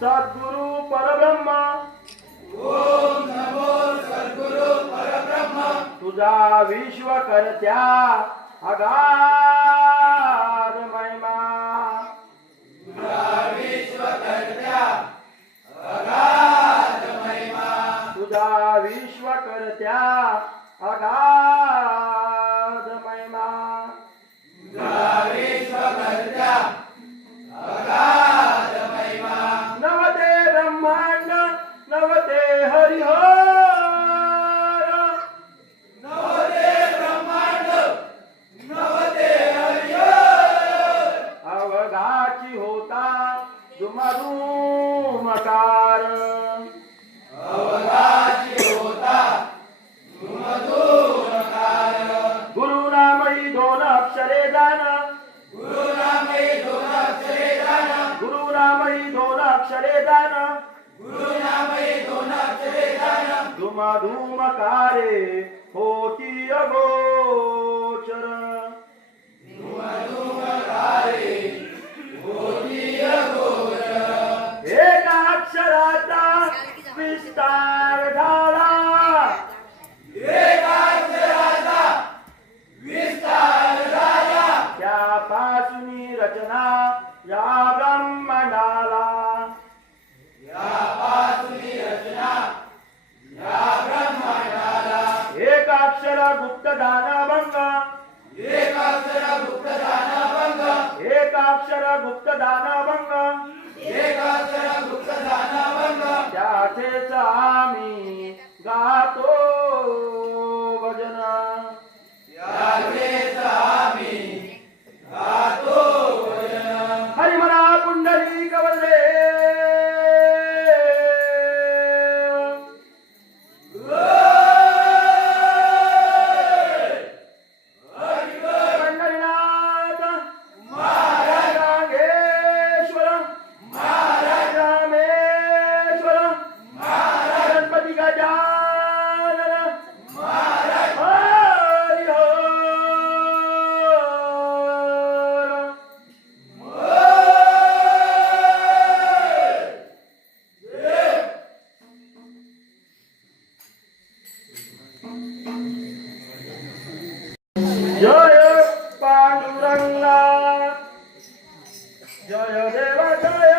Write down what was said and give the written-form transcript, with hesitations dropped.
सद्गुरु परब्रह्म ओम नमो सद्गुरु परब्रह्म तुझा विश्वकर्त्या अगाध महिमा तुझा विश्वकर्त्या अगाध महिमा तुझा विश्वकर्त्या अगाध महिमा तुझा विश्वकर्त्या अगाध महिमा नवते ब्रह्मांड नवते हरिहर नवते ब्रह्मांड नवते हरिहर अवघाची होता दुमधुमकार अवघाची होता सुमधुरकार गुरुनामही दोन अक्षरे दान गुरुनामही दोन अक्षरे दान गुरुनामही दोन अक्षरे दान गुरुनामही दोन अक्षरे दान धुमधुमकारे होती अगोचर धुमधुमकारे होती अगोचर एका अक्षराचा विस्तार झाला एका अक्षराचा विस्तार झाला त्यापासून रचना या ब्रह्मांडाला यापासून रचना या ब्रह्मांडाला एक अक्षर गुप्त दानभंग एक अक्षर गुप्त दानभंग एक अक्षर गुप्त दानभंग एक अक्षर गुप्त दानभंग त्याचेच आम्ही गातो भजन याचेच आम्ही गातो भजन हरिमला पुंडलिक वंदे पंढरीनाथ महाराज नागेश्वर महाराज रामेश्वर महाराज गणपती गजानन महाराज हरी हर जय पांडुरंगा जय देव जय